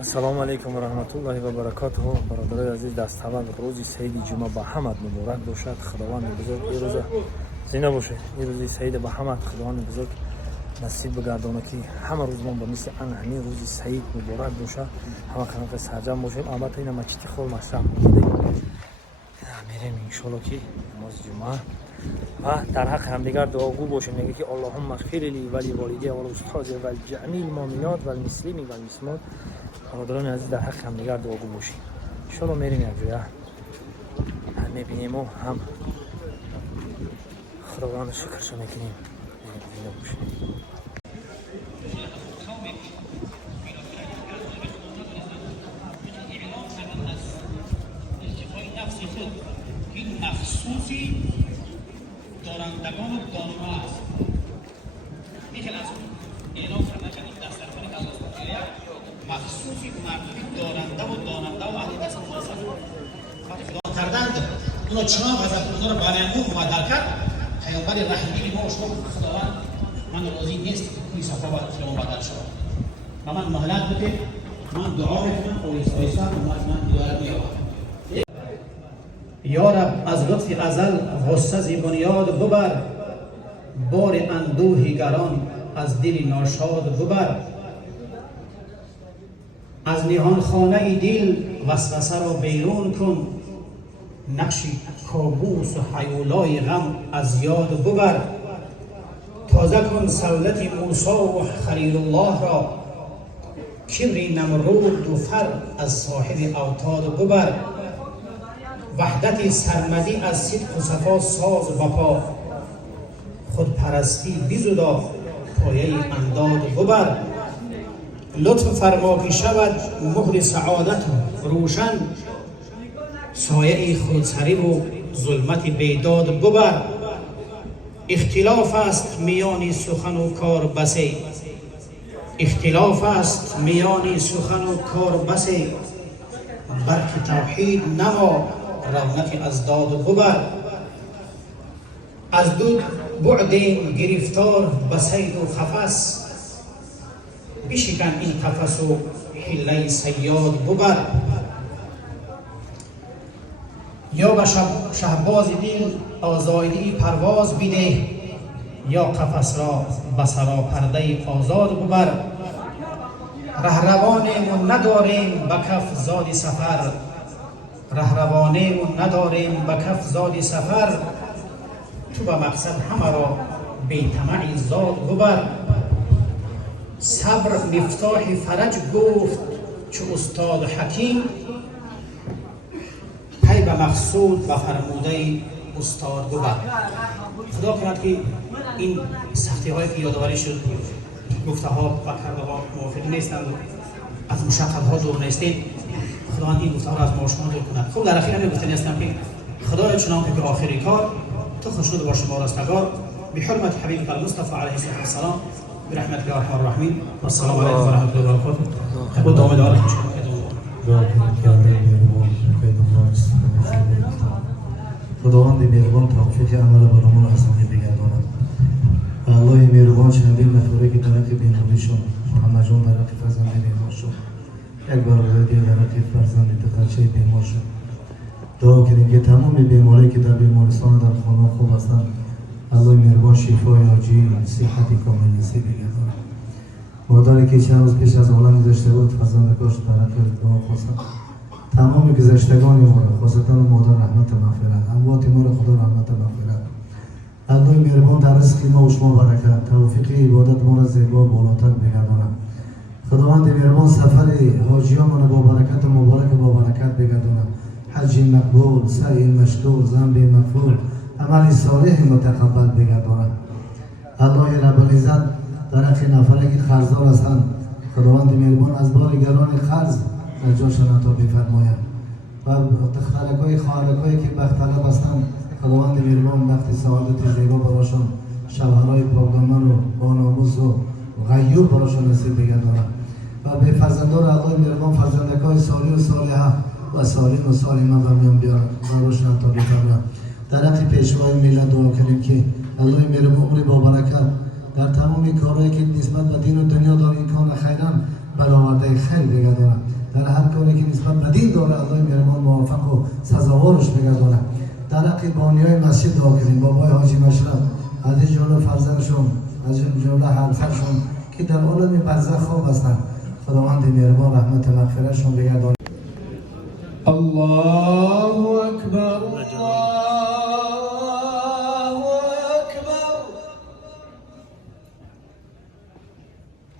ассалому алайкум ва раҳматуллоҳи ва баракатуҳу. бародарои азиз, даставвал рӯзи саиди ҷумъа ба ҳамад муборак бошад. худованди бузург ин рӯза зинда бошед. ин рӯзи саида ба ҳамад худованди бузург насиб бигардона ки ҳама рӯзмон ба мисли ан ҳамин рӯзи саид муборак бошад. ҳама қанота сарҷам бошем. албатта ина масҷиди хол машраб мудем мерем иншоалло ки намози ҷумъа ва дар ҳаққи ҳамдигар дуогӯ бошем. меге ки аллоҳумма ғфирли ва ливолидайя ва лустози ва ҷамиъил муъминот ва лмуслими ва лмусlimот. бародарони азиз, дар ҳаққи ҳамдигар дуогӯ бошем. иншоалло мерем якҷоя ҳам мебинему ҳам худованд шукршо мекунем. зинда бошем. این مخصوصی دارندگان دانما است. میخواد از اعلام کرده شده دسترخوان دولت مخصوصی مردمی دارنده و داننده و اهل کسب است. وقتی خدا کردند اونا چنان غضب اونا رو برانگیخت و در کرد. پیامبر رحیمی ما شما خداوند من راضی نیست کوی صفا و اسلام بدل شود. و من مهلت بده، من دعا میکنم آیسته من دیوار بیاورم. یا رب از لطف ازل غصه ز بنیاد ببر، بار اندوه گران از دل ناشاد ببر. از نهان خانه دل وسوسه را بیرون کن، نقش کابوس و هیولای غم از یاد ببر. تازه کن سولت موسی و خلیل الله را، کبر نمرود و فر از صاحب اوتاد ببر. وحدت سرمدی از صدق و صفا ساز بپا، خود پرستی بزدا پایه انداد ببر. لطف فرما که شود مهر سعادت روشن، سایه خودسری و ظلمت بیداد ببر. اختلاف است میان سخن و کار بسی، اختلاف است میان سخن و کار بسی. برک توحید نما رونق از داد ببر. از دود بعدیم گرفتار به صید و قفس، بشکن این قفس و حله صیاد ببر. یا به شهباز دل آزادی پرواز بده، یا قفس را به سراپرده آزاد ببر. رهروانمون نداریم به کف زاد سفر، رهروانمون نداریم به کف زاد سفر. تو به مقصد همه را بی طمع زاد ببر. صبر مفتاح فرج گفت چو استاد حکیم، پی به مقصود به فرموده استاد ببر. خدا کند که این سختی های که یادآوری شد، گفته ها و کرده ها موافق نیستند، از مشقت ها دور نیستید. خداوند این گفته ها را از ما شما دور کند. خب در اخیر همین گفته نیستم که خدای چنان که آخری کار تو خوشنود باش ما رستگار. بحرمت حبیبک المصطفى علیه السلام، برحمتك یا ارحم الراحمین. و السلام علیکم و رحمت الله و برکاته. خود دامه داره خداوند مهربان توفیق عمل برامون آسانی بگرداند. الله مهربان چندین نفره که در حق بیماریشون محمد جان در حق فرزند بیمار شد، یک برادر دیگر در حق فرزند دخترچه بیمار شد. دعا کنیم که تمام بیماری که در بیمارستان در خانه خوب هستند، الله مهربان شفای عاجل صحت کامل نصیب بگرداند. مادری که چند روز پیش از عالم گذشته بود، فرزندکاش در حق دعا خواستند. تمام گذشتگان ما را، خاصتا مادر رحمت و مغفرت، اموات ما را خدا رحمت و مغفرت. الله مهربان در رزق ما و شما برکت، توفیق عبادت ما را زیبا بالاتر بگرداند. خداوند مهربان سفر حاجیان ما را با برکت مبارک با برکت بگرداند. حج مقبول، سعی مشکور، ذنب مغفور، عمل صالح متقبل بگرداند. الله رب العزت در حق نفری که قرضدار هستند، خداوند مهربان از بار گران قرض نجاتشان عطا بفرماید. و دخترک‌های خواهرک‌هایی که بخت‌طلب هستند، خداوند مهربان وقت سعادت زیبا براشان، شوهرای پاکدامن و باناموز و غیور براشان نصیب بگرداند. و به فرزندان الله مهربان فرزندک‌های صالح و صالحه و سالم و سالمه و میان بیارند، براشان عطا بفرماید. در حق پیشوای ملت دعا کنیم که الله مهربان عمر با برکت در تمام کارهایی که نسبت به دین و دنیا داره امکان خیرن برآورده خیر بگرداند. در هر کاری که نسبت به دین داره الله مهربان موفق و سزاوارش بگرداند. در حق بانیای مسجد دعا کنیم. بابای حاجی مشرف از جمله فرزندشون، از جمله همسرشون که در عالم برزخ خواب هستند، خداوند مهربان رحمت مغفرتشون بگرداند. الله أكبر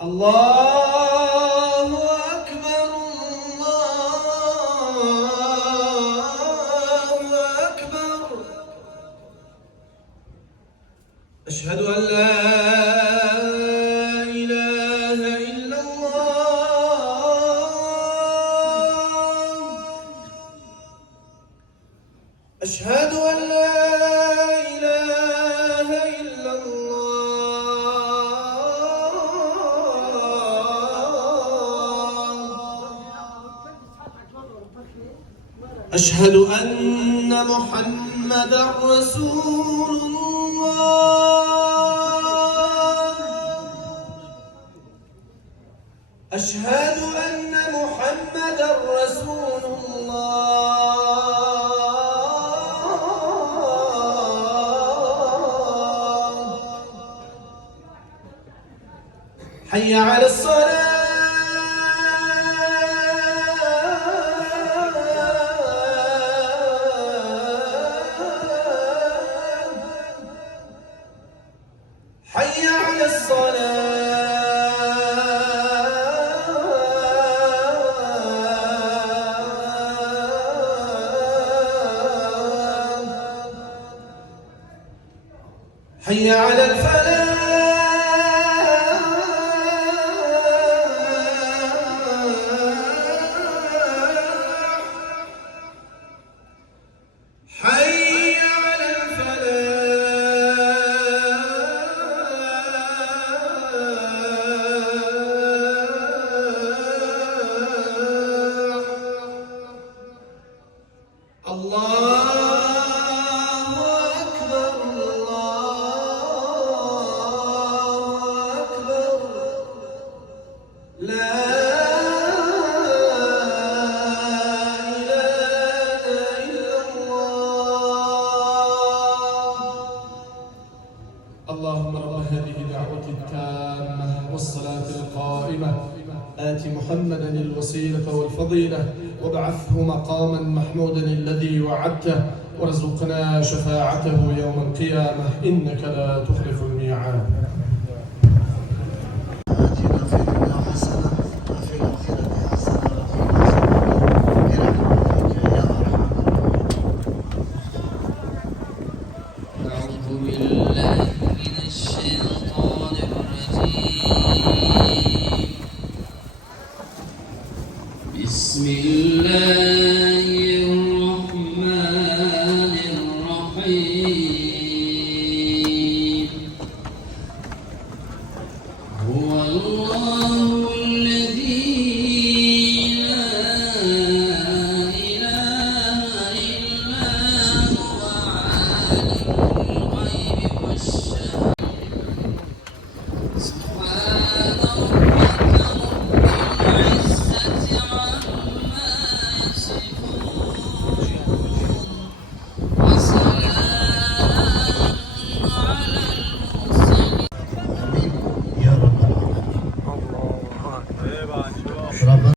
الله أكبر الله أكبر أشهد أن لا إله إلا الله أشهد أن لا إله إلا الله أشهد أن محمدا رسول الله أشهد أن محمدا رسول الله حي على الصلاة حي على الصلاة حي على الفلاح حي على الفلاح الله أكبر الله أكبر لا إله إلا الله اللهم رب هذه الدعوة التامة والصلاة القائمة آت محمدا الوسيلة والفضيلة وابعثه مقاما محمودا الذي وعدته وارزقنا شفاعته يوم القيامة إنك لا تخلف الميعاد آتنا في الدنيا حسنة وفي الآخرة حسنة وقنا عذاب برحمتك يا أرحم أعوذ بالله من الشيطان الرجيم بسم الله